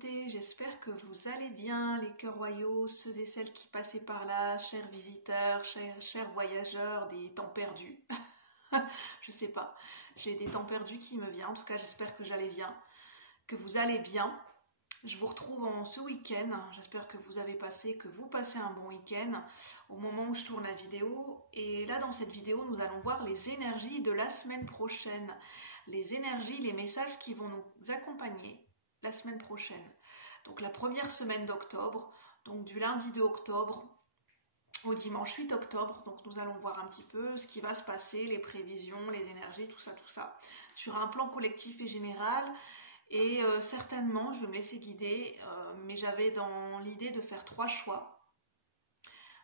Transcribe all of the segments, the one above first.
communauté, j'espère que vous allez bien, les cœurs royaux, ceux et celles qui passaient par là, chers visiteurs, chers voyageurs des temps perdus. Je sais pas, j'ai des temps perdus qui me viennent, en tout cas j'espère que j'allais bien, que vous allez bien. Je vous retrouve en ce week-end, j'espère que vous passez un bon week-end au moment où je tourne la vidéo. Et là dans cette vidéo, nous allons voir les énergies de la semaine prochaine. Les énergies, les messages qui vont nous accompagner la semaine prochaine. Donc la première semaine d'octobre, donc du lundi 2 octobre au dimanche 8 octobre. Donc nous allons voir un petit peu ce qui va se passer, les prévisions, les énergies, tout ça, sur un plan collectif et général. Et certainement, je vais me laisser guider, mais j'avais dans l'idée de faire 3 choix,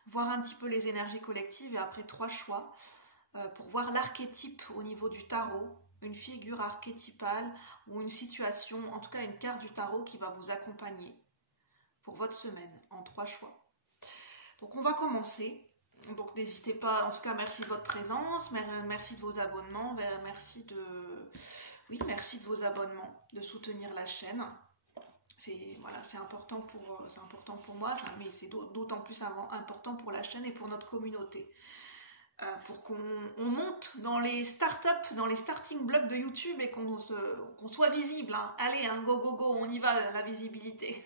voir un petit peu les énergies collectives et après 3 choix, pour voir l'archétype au niveau du tarot, une figure archétypale ou une situation, en tout cas une carte du tarot qui va vous accompagner pour votre semaine en 3 choix. Donc on va commencer. Donc n'hésitez pas, en tout cas merci de votre présence, merci de vos abonnements, merci de vos abonnements, de soutenir la chaîne. C'est important pour moi, mais c'est d'autant plus important pour la chaîne et pour notre communauté. Pour qu'on monte dans les startups, dans les starting blocks de YouTube et qu'on soit visible. Hein. Allez, go, on y va, la visibilité.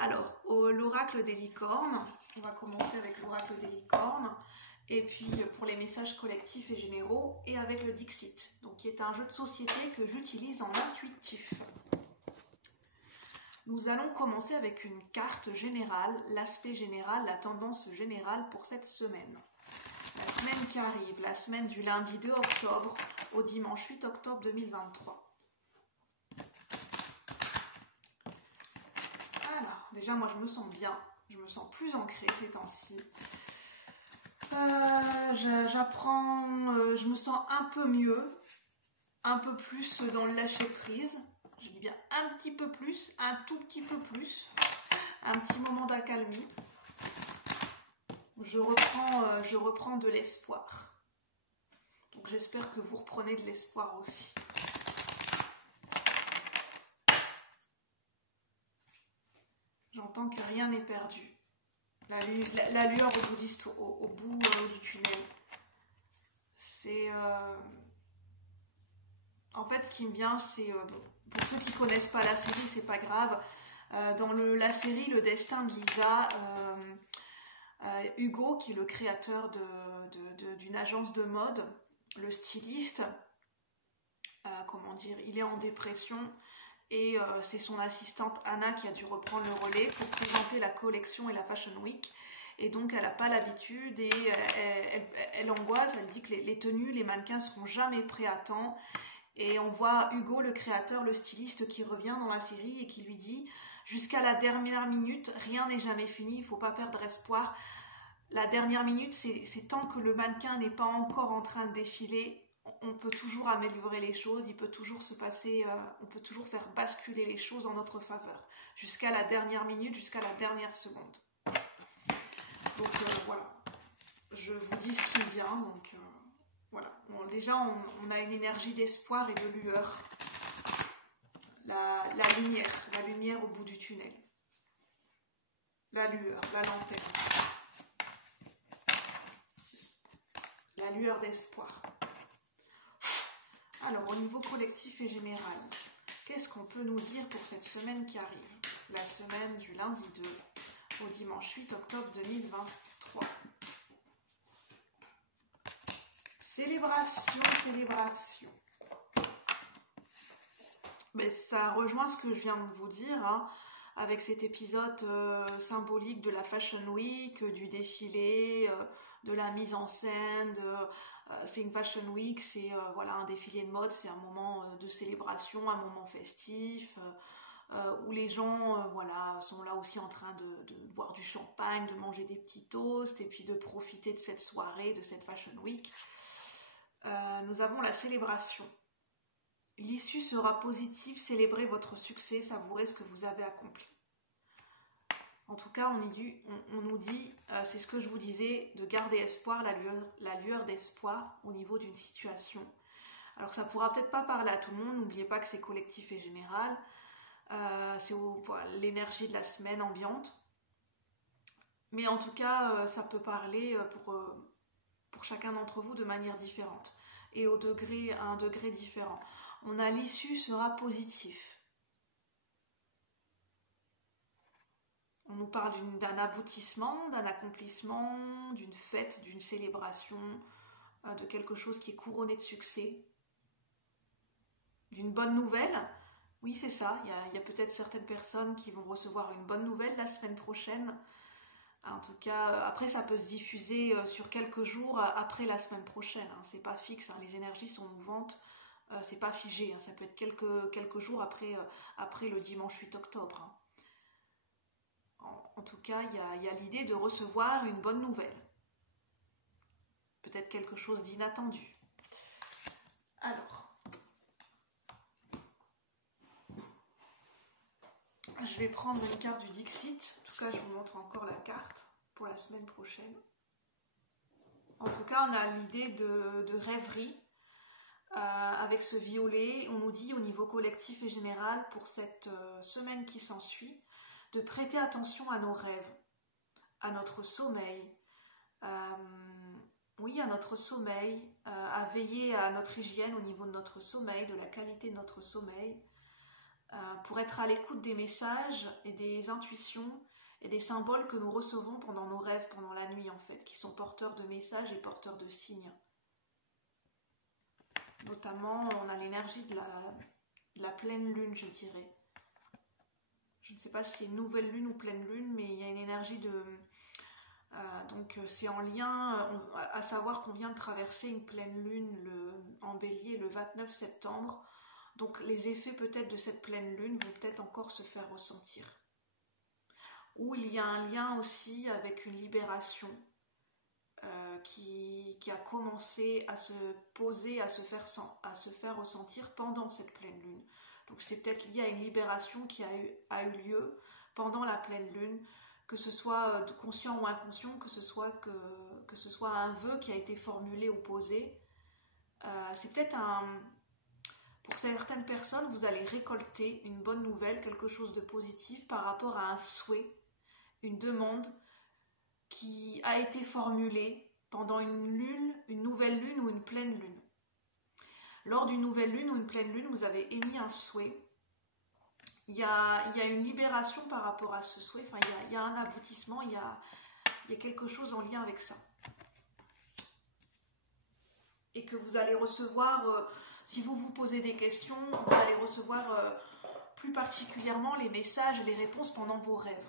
Alors, l'oracle des licornes, on va commencer avec l'oracle des licornes. Et puis pour les messages collectifs et généraux, et avec le Dixit, donc qui est un jeu de société que j'utilise en intuitif. Nous allons commencer avec une carte générale, l'aspect général, la tendance générale pour cette semaine. La semaine qui arrive, la semaine du lundi 2 octobre au dimanche 8 octobre 2023. Alors, déjà moi je me sens bien, je me sens plus ancrée ces temps-ci. Je me sens un peu mieux, un peu plus dans le lâcher prise. Je dis bien un petit peu plus, un tout petit peu plus, un petit moment d'accalmie. Je reprends de l'espoir. Donc j'espère que vous reprenez de l'espoir aussi. J'entends que rien n'est perdu. La lueur au bout du tunnel. C'est... En fait, ce qui me vient, c'est... pour ceux qui ne connaissent pas la série, c'est pas grave. Dans la série Le Destin de Lisa, Hugo, qui est le créateur d'une agence de mode, le styliste, il est en dépression. Et c'est son assistante Anna qui a dû reprendre le relais pour présenter la collection et la Fashion Week. Et donc elle n'a pas l'habitude et elle angoisse, elle dit que les tenues, les mannequins ne seront jamais prêts à temps. Et on voit Hugo, le créateur, le styliste, qui revient dans la série et qui lui dit « Jusqu'à la dernière minute, rien n'est jamais fini, il ne faut pas perdre espoir. La dernière minute, c'est tant que le mannequin n'est pas encore en train de défiler. » On peut toujours améliorer les choses, il peut toujours se passer, on peut toujours faire basculer les choses en notre faveur, jusqu'à la dernière minute, jusqu'à la dernière seconde. Donc voilà, je vous dis ce qui vient, donc voilà. Bon, déjà, on a une énergie d'espoir et de lueur, la lumière au bout du tunnel, la lueur, la lanterne, la lueur d'espoir. Alors, au niveau collectif et général, qu'est-ce qu'on peut nous dire pour cette semaine qui arrive? La semaine du lundi 2 au dimanche 8 octobre 2023. Célébration. Mais ça rejoint ce que je viens de vous dire, hein, avec cet épisode symbolique de la Fashion Week, du défilé, de la mise en scène, c'est une Fashion Week, c'est un défilé de mode, c'est un moment de célébration, un moment festif, où les gens sont là aussi en train de boire du champagne, de manger des petits toasts et puis de profiter de cette soirée, de cette Fashion Week. Nous avons la célébration. L'issue sera positive, célébrez votre succès, savourez ce que vous avez accompli. En tout cas, on nous dit, c'est ce que je vous disais, de garder espoir, la lueur d'espoir au niveau d'une situation. Alors ça pourra peut-être pas parler à tout le monde, n'oubliez pas que c'est collectif et général, C'est voilà, l'énergie de la semaine ambiante. Mais en tout cas, ça peut parler pour chacun d'entre vous de manière différente et à un degré différent. On a l'issue sera positif. On nous parle d'un aboutissement, d'un accomplissement, d'une fête, d'une célébration, de quelque chose qui est couronné de succès, d'une bonne nouvelle. Oui, c'est ça, il y a peut-être certaines personnes qui vont recevoir une bonne nouvelle la semaine prochaine. En tout cas, après ça peut se diffuser sur quelques jours après la semaine prochaine. Hein. C'est pas fixe, hein. Les énergies sont mouvantes, c'est pas figé. Hein. Ça peut être quelques jours après le dimanche 8 octobre. Hein. En tout cas, il y a l'idée de recevoir une bonne nouvelle. Peut-être quelque chose d'inattendu. Alors, je vais prendre une carte du Dixit. En tout cas, je vous montre encore la carte pour la semaine prochaine. En tout cas, on a l'idée de rêverie avec ce violet. On nous dit au niveau collectif et général pour cette semaine qui s'ensuit de prêter attention à nos rêves, à notre sommeil, oui, à notre sommeil, à veiller à notre hygiène au niveau de notre sommeil, de la qualité de notre sommeil, pour être à l'écoute des messages et des intuitions et des symboles que nous recevons pendant nos rêves, pendant la nuit en fait, qui sont porteurs de messages et porteurs de signes. Notamment, on a l'énergie de la pleine lune, je dirais. Je ne sais pas si c'est nouvelle lune ou pleine lune, mais il y a une énergie de... donc c'est en lien, à savoir qu'on vient de traverser une pleine lune en bélier le 29 septembre. Donc les effets peut-être de cette pleine lune vont peut-être encore se faire ressentir. Ou il y a un lien aussi avec une libération qui a commencé à se poser, à se faire ressentir pendant cette pleine lune. Donc c'est peut-être lié à une libération qui a eu lieu pendant la pleine lune, que ce soit conscient ou inconscient, que ce soit un vœu qui a été formulé ou posé. C'est peut-être pour certaines personnes, vous allez récolter une bonne nouvelle, quelque chose de positif par rapport à un souhait, une demande qui a été formulée pendant une lune, une nouvelle lune ou une pleine lune. Lors d'une nouvelle lune ou une pleine lune, vous avez émis un souhait. Il y a une libération par rapport à ce souhait, enfin, il y a un aboutissement, il y a quelque chose en lien avec ça. Et que vous allez recevoir, si vous vous posez des questions, vous allez recevoir plus particulièrement les messages et les réponses pendant vos rêves.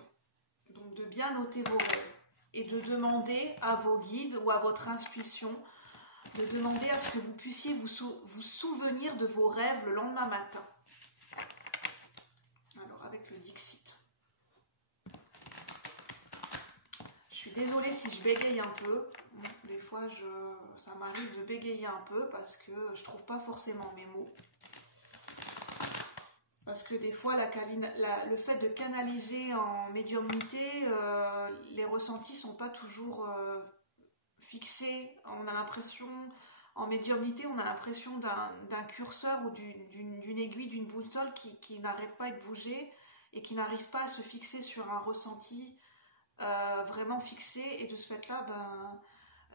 Donc de bien noter vos rêves et de demander à vos guides ou à votre intuition, de demander à ce que vous puissiez vous souvenir de vos rêves le lendemain matin. Alors avec le Dixit. Je suis désolée si je bégaye un peu. Des fois ça m'arrive de bégayer un peu parce que je trouve pas forcément mes mots. Parce que des fois le fait de canaliser en médiumnité, les ressentis sont pas toujours fixés. On a l'impression, en médiumnité, on a l'impression d'un curseur ou d'une aiguille, d'une boussole qui n'arrête pas de bouger et qui n'arrive pas à se fixer sur un ressenti vraiment fixé. Et de ce fait-là,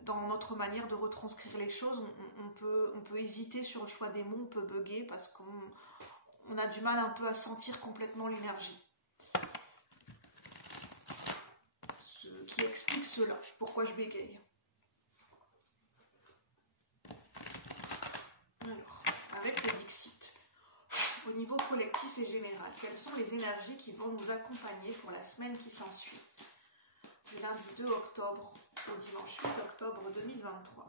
dans notre manière de retranscrire les choses, on peut hésiter sur le choix des mots, on peut bugger parce qu'on a du mal un peu à sentir complètement l'énergie. Ce qui explique cela, pourquoi je bégaye. Alors, avec le Dixit, au niveau collectif et général, quelles sont les énergies qui vont nous accompagner pour la semaine qui s'ensuit, du lundi 2 octobre au dimanche 8 octobre 2023.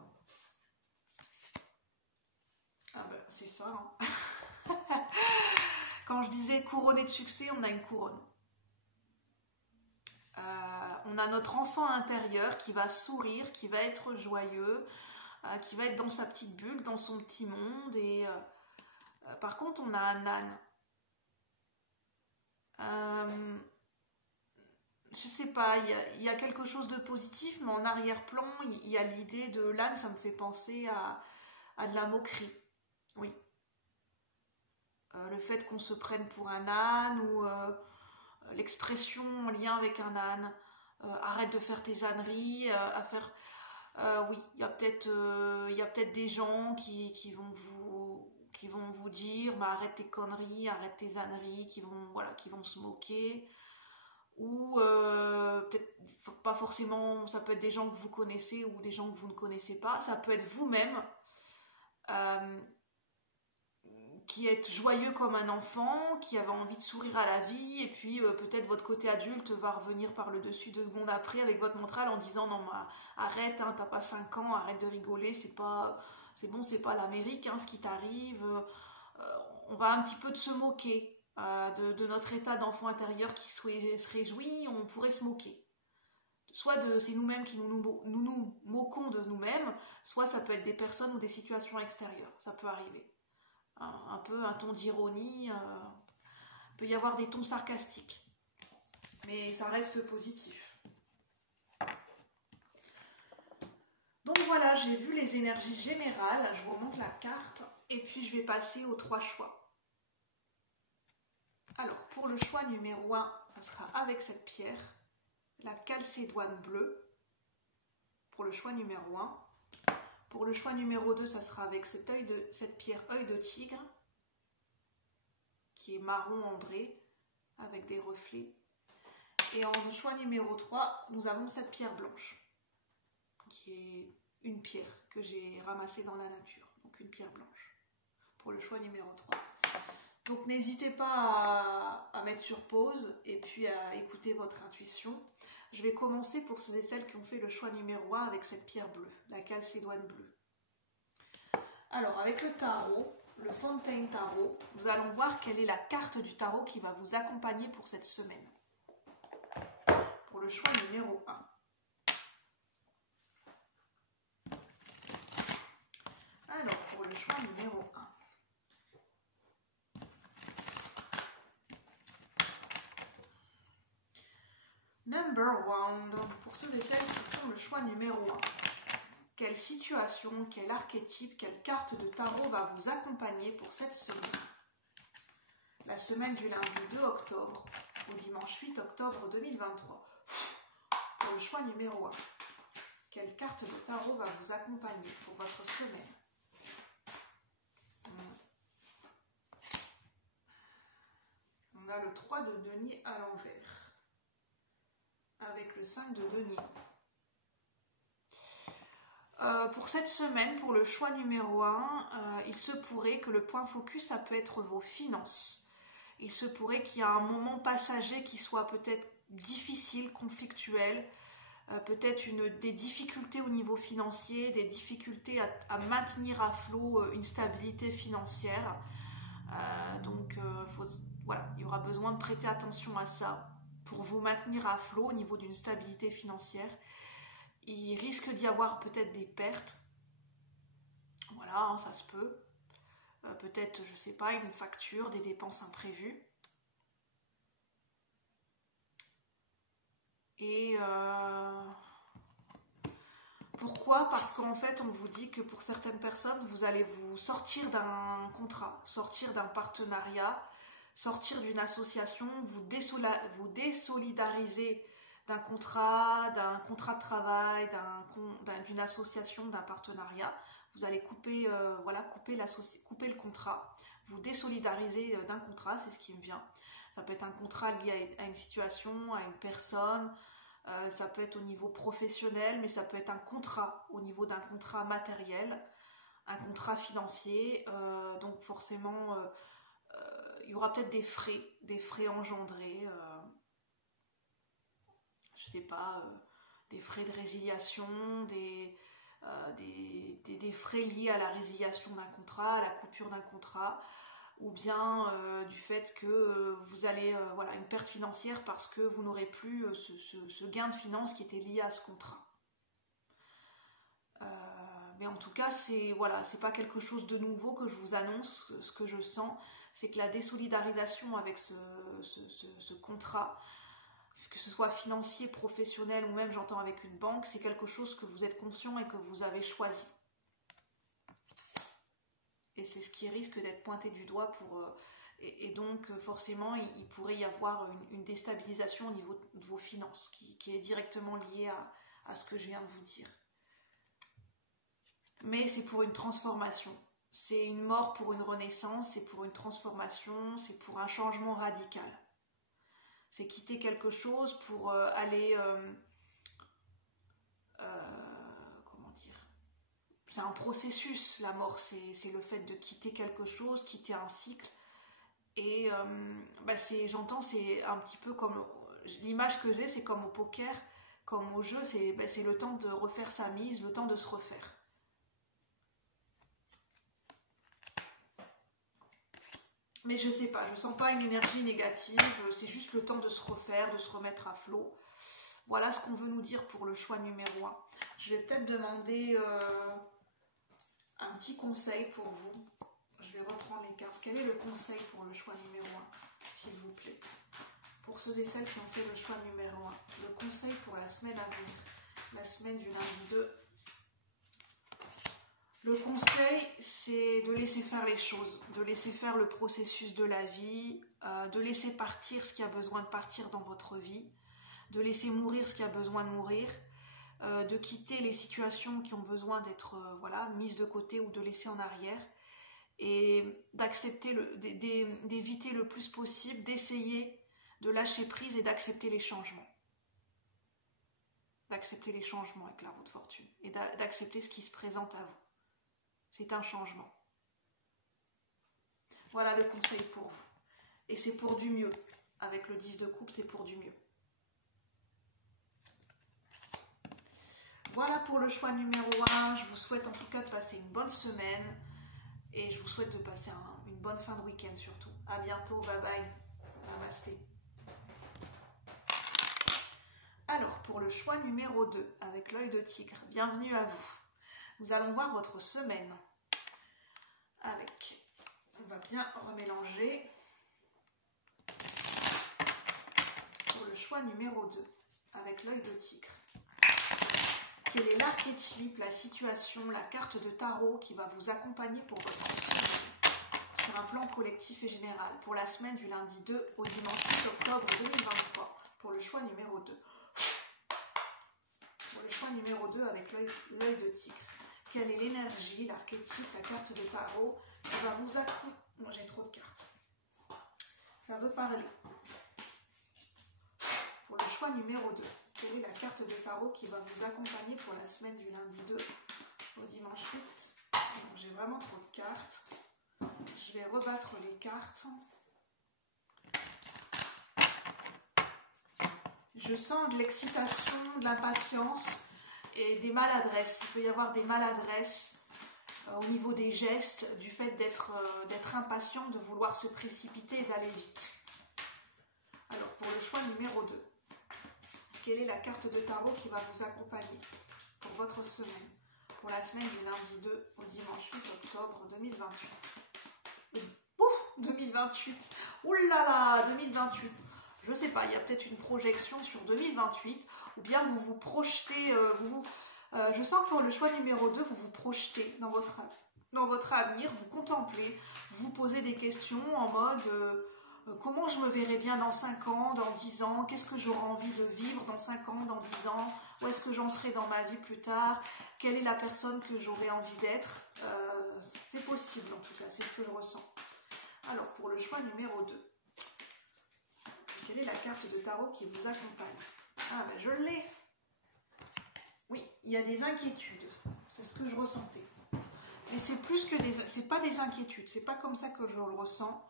Ah ben, c'est ça, hein. Quand je disais couronné de succès, on a une couronne. On a notre enfant intérieur qui va sourire, qui va être joyeux, qui va être dans sa petite bulle, dans son petit monde. Et par contre, on a un âne. Je sais pas, il y a quelque chose de positif, mais en arrière-plan, il y a l'idée de l'âne, ça me fait penser à de la moquerie. Oui. le fait qu'on se prenne pour un âne ou l'expression en lien avec un âne, arrête de faire tes âneries, oui, il y a peut-être des gens qui vont vous dire bah, arrête tes conneries, arrête tes âneries, qui vont se moquer, ou peut-être pas forcément, ça peut être des gens que vous connaissez ou des gens que vous ne connaissez pas, ça peut être vous-même qui êtes joyeux comme un enfant, qui avez envie de sourire à la vie, et puis peut-être votre côté adulte va revenir par le dessus 2 secondes après avec votre mental en disant non, arrête, hein, t'as pas 5 ans, arrête de rigoler, c'est bon, c'est pas l'Amérique, hein, ce qui t'arrive. On va un petit peu se moquer de notre état d'enfant intérieur qui se réjouit, on pourrait se moquer. Soit c'est nous-mêmes qui nous moquons de nous-mêmes, soit ça peut être des personnes ou des situations extérieures, ça peut arriver. Un peu un ton d'ironie, il peut y avoir des tons sarcastiques, mais ça reste positif. Donc voilà, j'ai vu les énergies générales, je vous remonte la carte, et puis je vais passer aux 3 choix. Alors, pour le choix numéro 1, ça sera avec cette pierre, la calcédoine bleue, pour le choix numéro 1. Pour le choix numéro 2, ça sera avec cette pierre œil de tigre, qui est marron ambré, avec des reflets. Et en choix numéro 3, nous avons cette pierre blanche, qui est une pierre que j'ai ramassée dans la nature. Donc une pierre blanche, pour le choix numéro 3. Donc n'hésitez pas à mettre sur pause et puis à écouter votre intuition. Je vais commencer pour ceux et celles qui ont fait le choix numéro 1 avec cette pierre bleue, la calcédoine bleue. Alors avec le tarot, le Fontaine Tarot, nous allons voir quelle est la carte du tarot qui va vous accompagner pour cette semaine. Pour le choix numéro 1. Alors pour le choix numéro 1. Number 1, pour ceux et celles qui font le choix numéro 1. Quelle situation, quel archétype, quelle carte de tarot va vous accompagner pour cette semaine? La semaine du lundi 2 octobre au dimanche 8 octobre 2023. Pour le choix numéro 1. Quelle carte de tarot va vous accompagner pour votre semaine? On a le 3 de denier à l'envers. Avec le 5 de denier. Pour cette semaine, pour le choix numéro 1, il se pourrait que le point focus, ça peut être vos finances. Il se pourrait qu'il y ait un moment passager qui soit peut-être difficile, conflictuel, peut-être des difficultés au niveau financier, des difficultés à maintenir à flot une stabilité financière. Voilà, il y aura besoin de prêter attention à ça pour vous maintenir à flot au niveau d'une stabilité financière. Il risque d'y avoir peut-être des pertes. Voilà, hein, ça se peut. Peut-être, je ne sais pas, une facture, des dépenses imprévues. Et pourquoi? Parce qu'en fait, on vous dit que pour certaines personnes, vous allez vous sortir d'un contrat, sortir d'un partenariat, sortir d'une association, vous désolidariser d'un contrat de travail, d'une association, d'un partenariat. Vous allez couper le contrat, vous désolidariser d'un contrat, c'est ce qui me vient. Ça peut être un contrat lié à une situation, à une personne, ça peut être au niveau professionnel, mais ça peut être un contrat au niveau d'un contrat matériel, un contrat financier, donc forcément il y aura peut-être des frais engendrés, je sais pas, des frais de résiliation, des frais liés à la résiliation d'un contrat, à la coupure d'un contrat, ou bien du fait que vous allez une perte financière parce que vous n'aurez plus ce gain de finance qui était lié à ce contrat. Mais en tout cas, c'est pas quelque chose de nouveau que je vous annonce. Ce que je sens, c'est que la désolidarisation avec ce contrat, que ce soit financier, professionnel ou même j'entends avec une banque, c'est quelque chose que vous êtes conscient et que vous avez choisi. Et c'est ce qui risque d'être pointé du doigt pour Et donc forcément il pourrait y avoir une déstabilisation au niveau de vos finances qui est directement liée à ce que je viens de vous dire. Mais c'est pour une transformation. C'est une mort pour une renaissance, c'est pour une transformation, c'est pour un changement radical. C'est quitter quelque chose pour aller... comment dire? C'est un processus, la mort. C'est le fait de quitter quelque chose, quitter un cycle. Et j'entends, c'est un petit peu comme... L'image que j'ai, c'est comme au poker, comme au jeu, c'est le temps de refaire sa mise, le temps de se refaire. Mais je sais pas, je sens pas une énergie négative, c'est juste le temps de se refaire, de se remettre à flot. Voilà ce qu'on veut nous dire pour le choix numéro 1. Je vais peut-être demander un petit conseil pour vous. Je vais reprendre les cartes. Quel est le conseil pour le choix numéro 1, s'il vous plaît? Pour ceux et celles qui ont fait le choix numéro 1, le conseil pour la semaine à venir, la semaine du lundi 2. Le conseil, c'est de laisser faire les choses, de laisser faire le processus de la vie, de laisser partir ce qui a besoin de partir dans votre vie, de laisser mourir ce qui a besoin de mourir, de quitter les situations qui ont besoin d'être mises de côté ou de laisser en arrière, et d'accepter, d'éviter le plus possible, d'essayer de lâcher prise et d'accepter les changements. D'accepter les changements avec la roue de fortune et d'accepter ce qui se présente à vous. C'est un changement. Voilà le conseil pour vous. Et c'est pour du mieux. Avec le 10 de coupe, c'est pour du mieux. Voilà pour le choix numéro 1. Je vous souhaite en tout cas de passer une bonne semaine. Et je vous souhaite de passer une bonne fin de week-end surtout. À bientôt. Bye bye. Namasté. Alors, pour le choix numéro 2, avec l'œil de tigre, bienvenue à vous. Nous allons voir votre semaine avec, on va bien remélanger. Pour le choix numéro 2, avec l'œil de tigre. Quel est l'archétype, la situation, la carte de tarot qui va vous accompagner pour votre semaine sur un plan collectif et général pour la semaine du lundi 2 au dimanche 8 octobre 2023 pour le choix numéro 2. Pour le choix numéro 2 avec l'œil de tigre. Quelle est l'énergie, l'archétype, la carte de tarot qui va vous accompagner? Moi j'ai trop de cartes. Ça veut parler. Pour le choix numéro 2, quelle est la carte de tarot qui va vous accompagner pour la semaine du lundi 2 au dimanche 8? J'ai vraiment trop de cartes. Je vais rebattre les cartes. Je sens de l'excitation, de l'impatience et des maladresses. Il peut y avoir des maladresses au niveau des gestes, du fait d'être impatient, de vouloir se précipiter et d'aller vite. Alors pour le choix numéro 2, quelle est la carte de tarot qui va vous accompagner pour votre semaine, pour la semaine du lundi 2 au dimanche 8 octobre 2028? Ouf, 2028. Ouh là là, 2028. Je sais pas, il y a peut-être une projection sur 2028, ou bien vous vous projetez, je sens que pour le choix numéro 2, vous vous projetez dans votre avenir, vous contemplez, vous posez des questions en mode comment je me verrai bien dans 5 ans, dans 10 ans, qu'est-ce que j'aurai envie de vivre dans 5 ans, dans 10 ans, où est-ce que j'en serai dans ma vie plus tard, quelle est la personne que j'aurai envie d'être, c'est possible en tout cas, c'est ce que je ressens. Alors pour le choix numéro 2, quelle est la carte de tarot qui vous accompagne? Ah ben je l'ai. Oui, il y a des inquiétudes. C'est ce que je ressentais. Mais c'est plus que des... C'est pas des inquiétudes. C'est pas comme ça que je le ressens.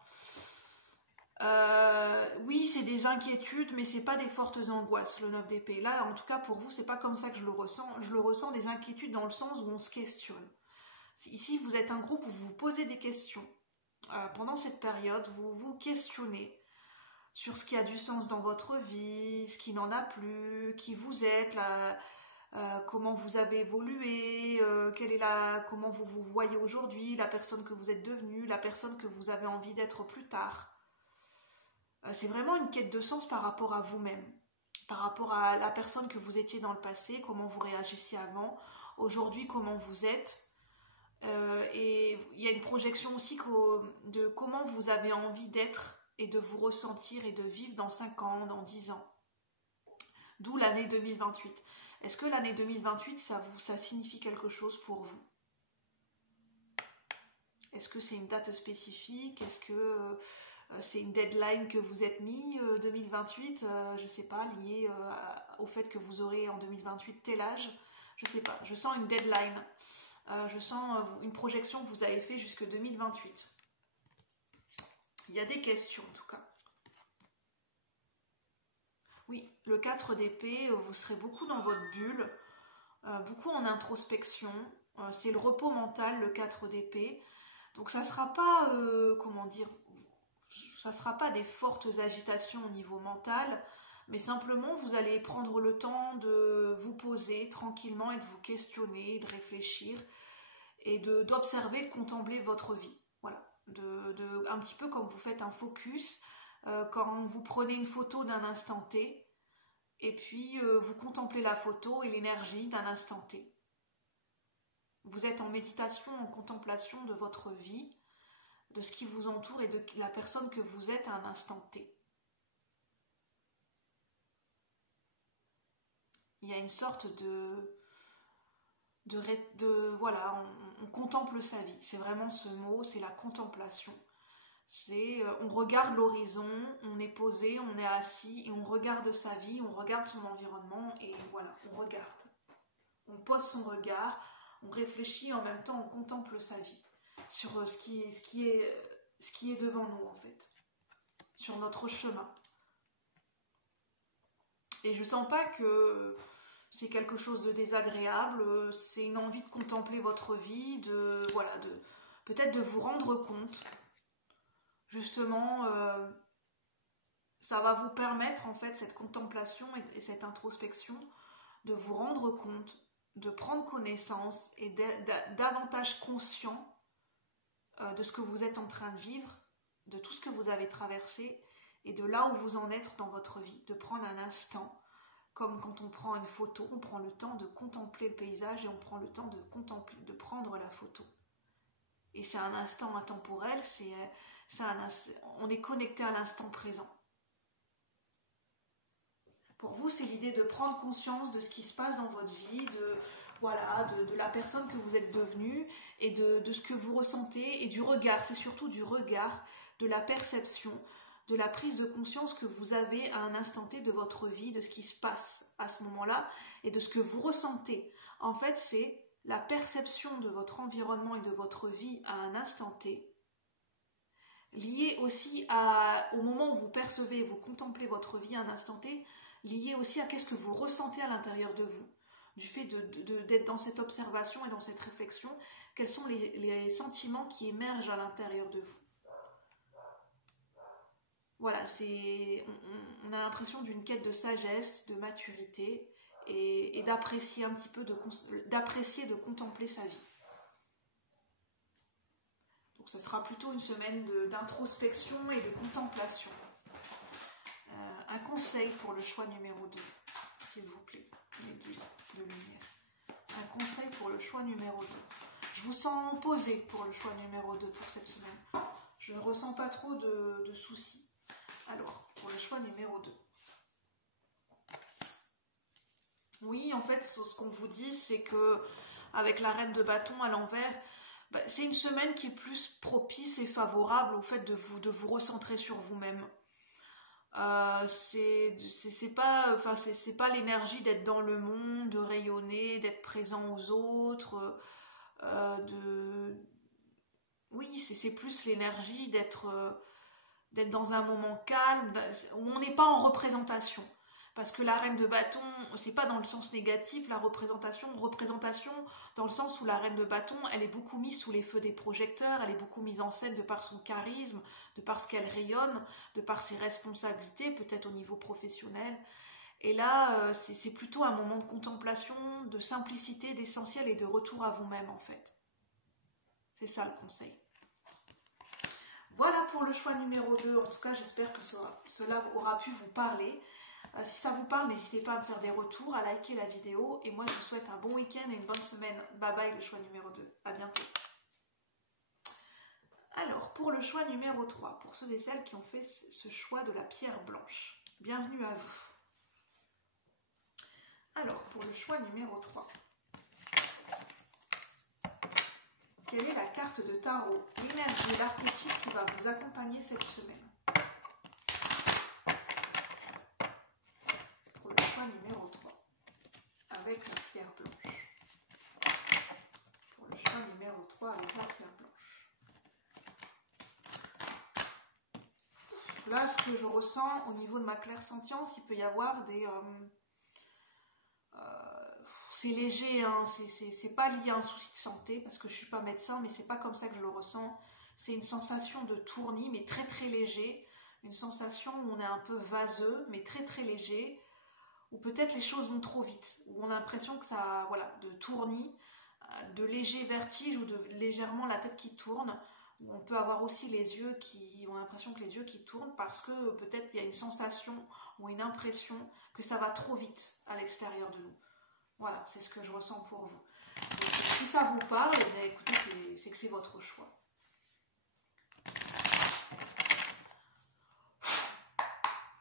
Oui, c'est des inquiétudes, mais c'est pas des fortes angoisses, le 9 d'épée. Là, en tout cas, pour vous, c'est pas comme ça que je le ressens. Je le ressens des inquiétudes dans le sens où on se questionne. Ici, vous êtes un groupe où vous vous posez des questions. Pendant cette période, vous vous questionnez sur ce qui a du sens dans votre vie, ce qui n'en a plus, qui vous êtes, comment vous avez évolué, comment vous vous voyez aujourd'hui, la personne que vous êtes devenue, la personne que vous avez envie d'être plus tard. C'est vraiment une quête de sens par rapport à vous-même, par rapport à la personne que vous étiez dans le passé, comment vous réagissiez avant, aujourd'hui comment vous êtes, Et il y a une projection aussi de comment vous avez envie d'être et de vous ressentir et de vivre dans 5 ans, dans 10 ans. D'où l'année 2028. Est-ce que l'année 2028, ça signifie quelque chose pour vous? Est-ce que c'est une date spécifique? Est-ce que c'est une deadline que vous êtes mis 2028? Je ne sais pas, lié au fait que vous aurez en 2028 tel âge? Je ne sais pas, je sens une deadline. Je sens une projection que vous avez fait jusque 2028. Il y a des questions en tout cas. Oui, le 4 d'épée, vous serez beaucoup dans votre bulle, beaucoup en introspection. C'est le repos mental, le 4 d'épée. Donc ça ne sera pas, comment dire, ça sera pas des fortes agitations au niveau mental, mais simplement vous allez prendre le temps de vous poser tranquillement et de vous questionner, de réfléchir et d'observer, de contempler votre vie. Voilà, un petit peu comme vous faites un focus, quand vous prenez une photo d'un instant T, et puis vous contemplez la photo et l'énergie d'un instant T. Vous êtes en méditation, en contemplation de votre vie, de ce qui vous entoure et de la personne que vous êtes à un instant T. Il y a une sorte voilà, on contemple sa vie. C'est vraiment ce mot, c'est la contemplation. C'est on regarde l'horizon, on est posé, on est assis et on regarde sa vie, on regarde son environnement et voilà, on regarde. On pose son regard, on réfléchit en même temps, on contemple sa vie sur ce qui est devant nous en fait, sur notre chemin. Et je sens pas que c'est quelque chose de désagréable, c'est une envie de contempler votre vie, peut-être de vous rendre compte. Justement, ça va vous permettre en fait cette contemplation et cette introspection de vous rendre compte, de prendre connaissance et d'être davantage conscient de ce que vous êtes en train de vivre, de tout ce que vous avez traversé et de là où vous en êtes dans votre vie, de prendre un instant, comme quand on prend une photo, on prend le temps de contempler le paysage et on prend le temps de prendre la photo. Et c'est un instant intemporel, on est connecté à l'instant présent. Pour vous, c'est l'idée de prendre conscience de ce qui se passe dans votre vie, de la personne que vous êtes devenue et de ce que vous ressentez et du regard. C'est surtout du regard, de la perception, de la prise de conscience que vous avez à un instant T de votre vie, de ce qui se passe à ce moment-là et de ce que vous ressentez. En fait, c'est la perception de votre environnement et de votre vie à un instant T, liée aussi au moment où vous percevez, vous contemplez votre vie à un instant T, lié aussi à qu'est-ce que vous ressentez à l'intérieur de vous, du fait d'être dans cette observation et dans cette réflexion, quels sont les sentiments qui émergent à l'intérieur de vous. Voilà, on a l'impression d'une quête de sagesse, de maturité et d'apprécier un petit peu, d'apprécier, de contempler sa vie. Donc ça sera plutôt une semaine d'introspection et de contemplation. Un conseil pour le choix numéro 2, s'il vous plaît, mes guides de lumière. Un conseil pour le choix numéro 2. Je vous sens posé pour le choix numéro 2 pour cette semaine. Je ne ressens pas trop de soucis. Alors, pour le choix numéro 2. Oui, en fait, ce qu'on vous dit, c'est que avec la reine de bâton à l'envers, c'est une semaine qui est plus propice et favorable au fait de vous recentrer sur vous-même. C'est pas l'énergie d'être dans le monde, de rayonner, d'être présent aux autres, oui, c'est plus l'énergie d'être dans un moment calme, où on n'est pas en représentation. Parce que la reine de bâton, c'est pas dans le sens négatif, la représentation dans le sens où la reine de bâton, elle est beaucoup mise sous les feux des projecteurs, elle est beaucoup mise en scène de par son charisme, de par ce qu'elle rayonne, de par ses responsabilités, peut-être au niveau professionnel. Et là, c'est plutôt un moment de contemplation, de simplicité, d'essentiel et de retour à vous-même en fait. C'est ça le conseil. Voilà pour le choix numéro 2. En tout cas, j'espère que cela aura pu vous parler. Si ça vous parle, n'hésitez pas à me faire des retours, à liker la vidéo. Et moi, je vous souhaite un bon week-end et une bonne semaine. Bye bye, le choix numéro 2. À bientôt. Alors, pour le choix numéro 3, pour ceux et celles qui ont fait ce choix de la pierre blanche, bienvenue à vous. Alors, pour le choix numéro 3, quelle est la carte de tarot, l'énergie, l'archétype qui va vous accompagner cette semaine? Pour le choix numéro 3, avec la pierre blanche. Pour le choix numéro 3, avec la pierre blanche. Là, ce que je ressens au niveau de ma clairsentience, il peut y avoir des... c'est léger, hein, c'est pas lié à un souci de santé, parce que je suis pas médecin, mais c'est pas comme ça que je le ressens. C'est une sensation de tournis, mais très très léger. Une sensation où on est un peu vaseux, mais très très léger. Où peut-être les choses vont trop vite. Où on a l'impression que ça, voilà, de tournis, de léger vertige ou de légèrement la tête qui tourne. On peut avoir aussi les yeux qui ont l'impression que les yeux qui tournent parce que peut-être il y a une sensation ou une impression que ça va trop vite à l'extérieur de nous. Voilà, c'est ce que je ressens pour vous. Donc, si ça vous parle, eh bien, écoutez, c'est que c'est votre choix.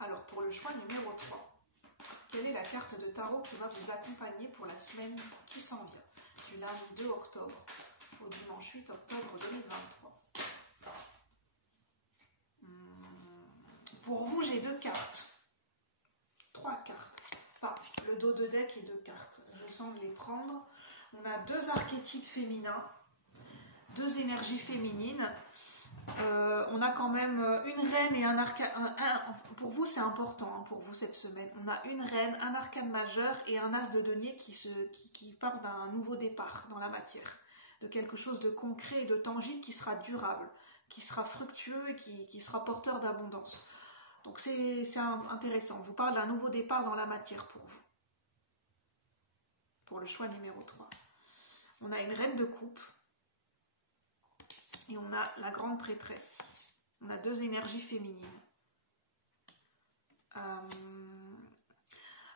Alors, pour le choix numéro 3, quelle est la carte de tarot qui va vous accompagner pour la semaine qui s'en vient, du lundi 2 octobre au dimanche 8 octobre 2023? Pour vous, j'ai 2 cartes. 3 cartes. Enfin, le dos de deck et 2 cartes. Je sens les prendre. On a 2 archétypes féminins, 2 énergies féminines. On a quand même une reine et un arcane. Pour vous, c'est important, hein, pour vous cette semaine. On a une reine, un arcane majeur et un as de denier qui part d'un nouveau départ dans la matière. De quelque chose de concret et de tangible qui sera durable, qui sera fructueux et qui sera porteur d'abondance. Donc c'est intéressant. Je vous parle d'un nouveau départ dans la matière pour vous. Pour le choix numéro 3. On a une reine de coupe. Et on a la grande prêtresse. On a 2 énergies féminines.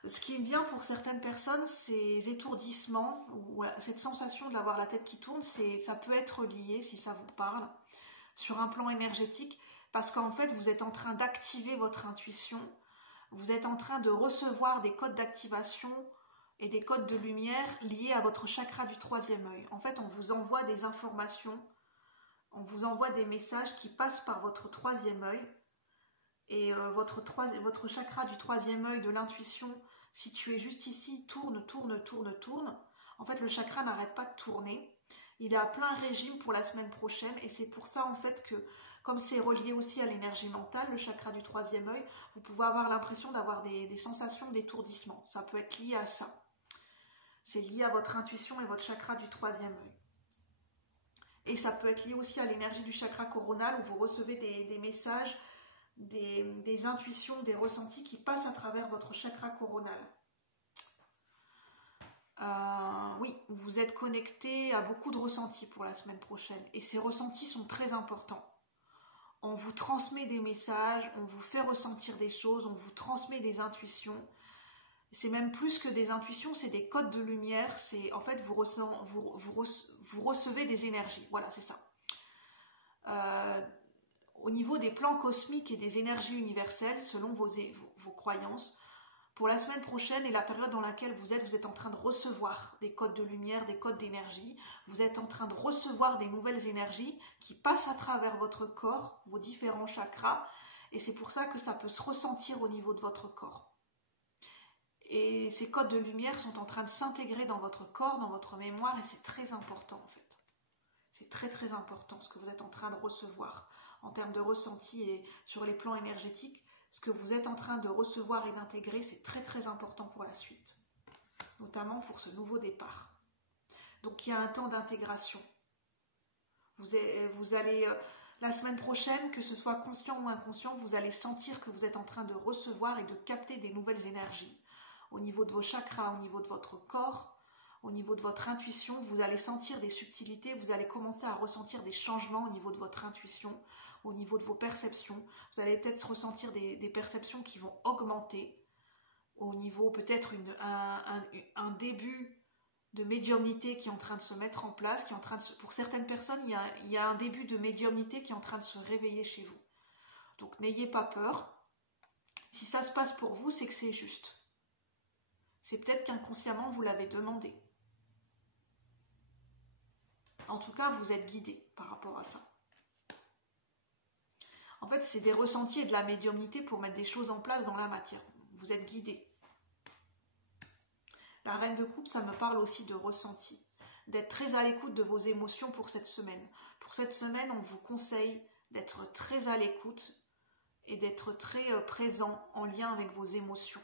Ce qui vient pour certaines personnes, ces étourdissements, ou cette sensation d'avoir la tête qui tourne, ça peut être lié, si ça vous parle, sur un plan énergétique, parce qu'en fait, vous êtes en train d'activer votre intuition, vous êtes en train de recevoir des codes d'activation et des codes de lumière liés à votre chakra du 3e œil. En fait, on vous envoie des informations, on vous envoie des messages qui passent par votre 3e œil, et votre chakra du 3e œil de l'intuition, situé juste ici, tourne. En fait, le chakra n'arrête pas de tourner. Il est à plein régime pour la semaine prochaine, et c'est pour ça en fait que, comme c'est relié aussi à l'énergie mentale, le chakra du 3e œil, vous pouvez avoir l'impression d'avoir des sensations d'étourdissement. Ça peut être lié à ça. C'est lié à votre intuition et votre chakra du 3e œil. Et ça peut être lié aussi à l'énergie du chakra coronal, où vous recevez des messages, des intuitions, des ressentis qui passent à travers votre chakra coronal. Oui, vous êtes connecté à beaucoup de ressentis pour la semaine prochaine. Et ces ressentis sont très importants. On vous transmet des messages, on vous fait ressentir des choses, on vous transmet des intuitions. C'est même plus que des intuitions, c'est des codes de lumière. C'est en fait, vous recevez des énergies. Voilà, c'est ça. Au niveau des plans cosmiques et des énergies universelles, selon vos croyances, pour la semaine prochaine et la période dans laquelle vous êtes en train de recevoir des codes de lumière, des codes d'énergie. Vous êtes en train de recevoir des nouvelles énergies qui passent à travers votre corps, vos différents chakras. Et c'est pour ça que ça peut se ressentir au niveau de votre corps. Et ces codes de lumière sont en train de s'intégrer dans votre corps, dans votre mémoire, et c'est très important en fait. C'est très très important ce que vous êtes en train de recevoir en termes de ressenti et sur les plans énergétiques. Ce que vous êtes en train de recevoir et d'intégrer, c'est très très important pour la suite, notamment pour ce nouveau départ. Donc il y a un temps d'intégration. Vous allez, la semaine prochaine, que ce soit conscient ou inconscient, vous allez sentir que vous êtes en train de recevoir et de capter des nouvelles énergies. Au niveau de vos chakras, au niveau de votre corps, au niveau de votre intuition, vous allez sentir des subtilités, vous allez commencer à ressentir des changements au niveau de votre intuition, au niveau de vos perceptions. Vous allez peut-être ressentir des perceptions qui vont augmenter, au niveau peut-être un début de médiumnité qui est en train de se mettre en place, pour certaines personnes, il y a un début de médiumnité qui est en train de se réveiller chez vous. Donc n'ayez pas peur. Si ça se passe pour vous, c'est que c'est juste. C'est peut-être qu'inconsciemment, vous l'avez demandé. En tout cas, vous êtes guidé par rapport à ça. En fait, c'est des ressentis et de la médiumnité pour mettre des choses en place dans la matière. Vous êtes guidé. La reine de coupe, ça me parle aussi de ressenti, d'être très à l'écoute de vos émotions pour cette semaine. Pour cette semaine, on vous conseille d'être très à l'écoute et d'être très présent en lien avec vos émotions.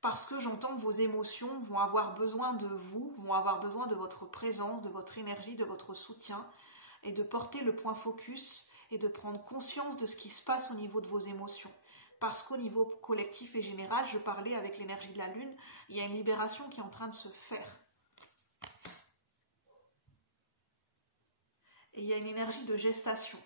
Parce que j'entends que vos émotions vont avoir besoin de vous, vont avoir besoin de votre présence, de votre énergie, de votre soutien, et de porter le point focus et de prendre conscience de ce qui se passe au niveau de vos émotions. Parce qu'au niveau collectif et général, je parlais avec l'énergie de la Lune, il y a une libération qui est en train de se faire. Et il y a une énergie de gestation.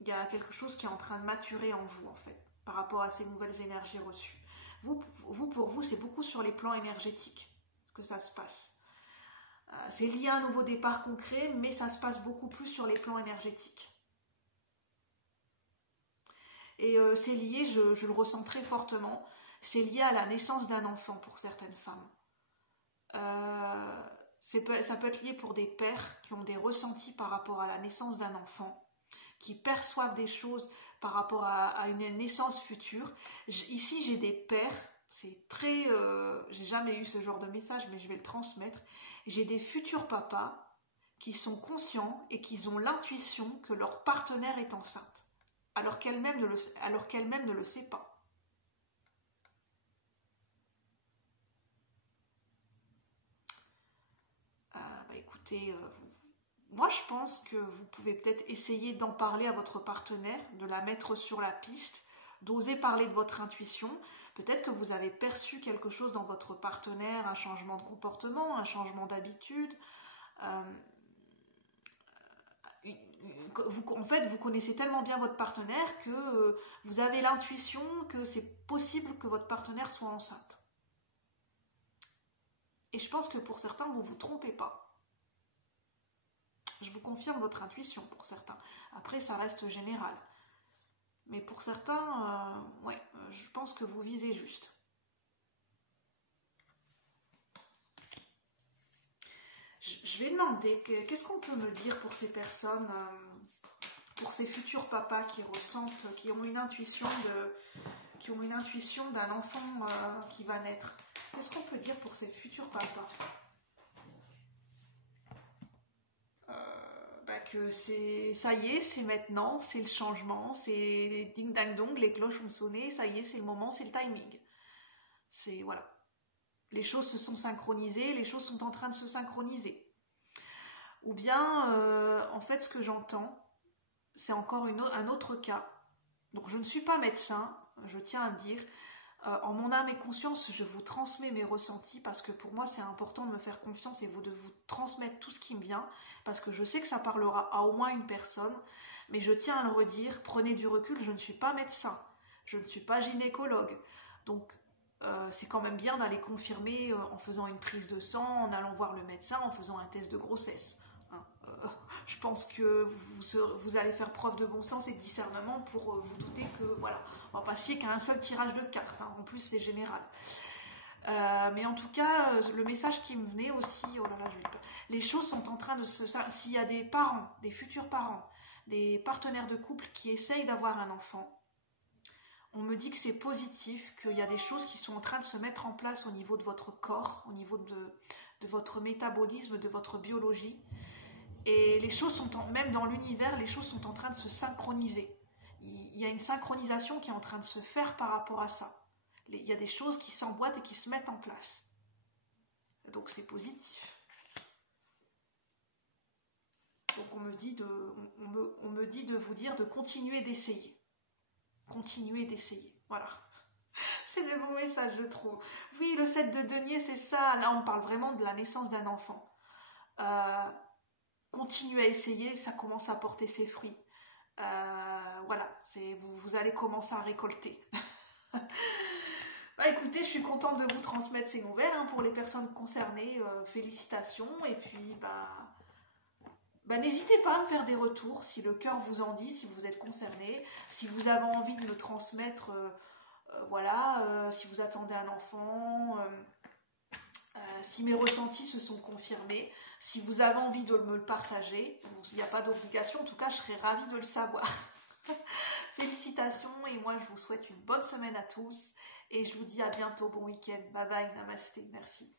Il y a quelque chose qui est en train de maturer en vous, en fait, par rapport à ces nouvelles énergies reçues. Pour vous, c'est beaucoup sur les plans énergétiques que ça se passe. C'est lié à un nouveau départ concret, mais ça se passe beaucoup plus sur les plans énergétiques. Et c'est lié, je le ressens très fortement, c'est lié à la naissance d'un enfant pour certaines femmes. Ça peut être lié pour des pères qui ont des ressentis par rapport à la naissance d'un enfant, qui perçoivent des choses par rapport à une naissance future. Ici, j'ai des pères, c'est très... j'ai jamais eu ce genre de message, mais je vais le transmettre. J'ai des futurs papas qui sont conscients et qui ont l'intuition que leur partenaire est enceinte, alors qu'elle-même ne le sait pas. Écoutez, moi je pense que vous pouvez peut-être essayer d'en parler à votre partenaire, de la mettre sur la piste, d'oser parler de votre intuition. Peut-être que vous avez perçu quelque chose dans votre partenaire, un changement de comportement, un changement d'habitude. En fait, vous connaissez tellement bien votre partenaire que vous avez l'intuition que c'est possible que votre partenaire soit enceinte. Et je pense que pour certains, vous ne vous trompez pas. Je vous confirme votre intuition pour certains. Après, ça reste général. Mais pour certains, je pense que vous visez juste. Je vais demander, qu'est-ce qu'on peut me dire pour ces personnes, pour ces futurs papas qui ressentent, qui ont une intuition d'un enfant qui va naître. Qu'est-ce qu'on peut dire pour ces futurs papas? Que ça y est, c'est maintenant, c'est le changement, c'est ding dang dong, les cloches ont sonné, ça y est, c'est le moment, c'est le timing. C'est voilà. Les choses se sont synchronisées, les choses sont en train de se synchroniser. Ou bien, en fait, ce que j'entends, c'est encore un autre cas. Donc, je ne suis pas médecin, je tiens à le dire. En mon âme et conscience, je vous transmets mes ressentis parce que pour moi, c'est important de me faire confiance et de vous transmettre tout ce qui me vient parce que je sais que ça parlera à au moins une personne. Mais je tiens à le redire, prenez du recul, je ne suis pas médecin, je ne suis pas gynécologue. Donc, c'est quand même bien d'aller confirmer en faisant une prise de sang, en allant voir le médecin, en faisant un test de grossesse. Je pense que vous allez faire preuve de bon sens et de discernement pour vous douter que, voilà, on va pas se fier qu'à un seul tirage de cartes, hein. En plus c'est général. Mais en tout cas, le message qui me venait aussi, oh là là, les choses sont en train de se... S'il y a des parents, des futurs parents, des partenaires de couple qui essayent d'avoir un enfant, on me dit que c'est positif, qu'il y a des choses qui sont en train de se mettre en place au niveau de votre corps, au niveau de votre métabolisme, de votre biologie. Et les choses sont, même dans l'univers, les choses sont en train de se synchroniser. Il y a une synchronisation qui est en train de se faire par rapport à ça. Il y a des choses qui s'emboîtent et qui se mettent en place. Donc c'est positif. Donc on me dit de vous dire de continuer d'essayer. Continuer d'essayer. Voilà. C'est des beaux messages, je trouve. Oui, le 7 de denier, c'est ça. Là, on parle vraiment de la naissance d'un enfant. Continuez à essayer, ça commence à porter ses fruits. Voilà, vous allez commencer à récolter. Ah, écoutez, je suis contente de vous transmettre ces nouvelles hein, pour les personnes concernées. Félicitations. Et puis, n'hésitez pas à me faire des retours si le cœur vous en dit, si vous êtes concerné, si vous avez envie de me transmettre, voilà, si vous attendez un enfant, si mes ressentis se sont confirmés, si vous avez envie de me le partager. Il n'y a pas d'obligation, en tout cas, je serais ravie de le savoir. Félicitations et moi, je vous souhaite une bonne semaine à tous et je vous dis à bientôt, bon week-end. Bye bye, namasté, merci.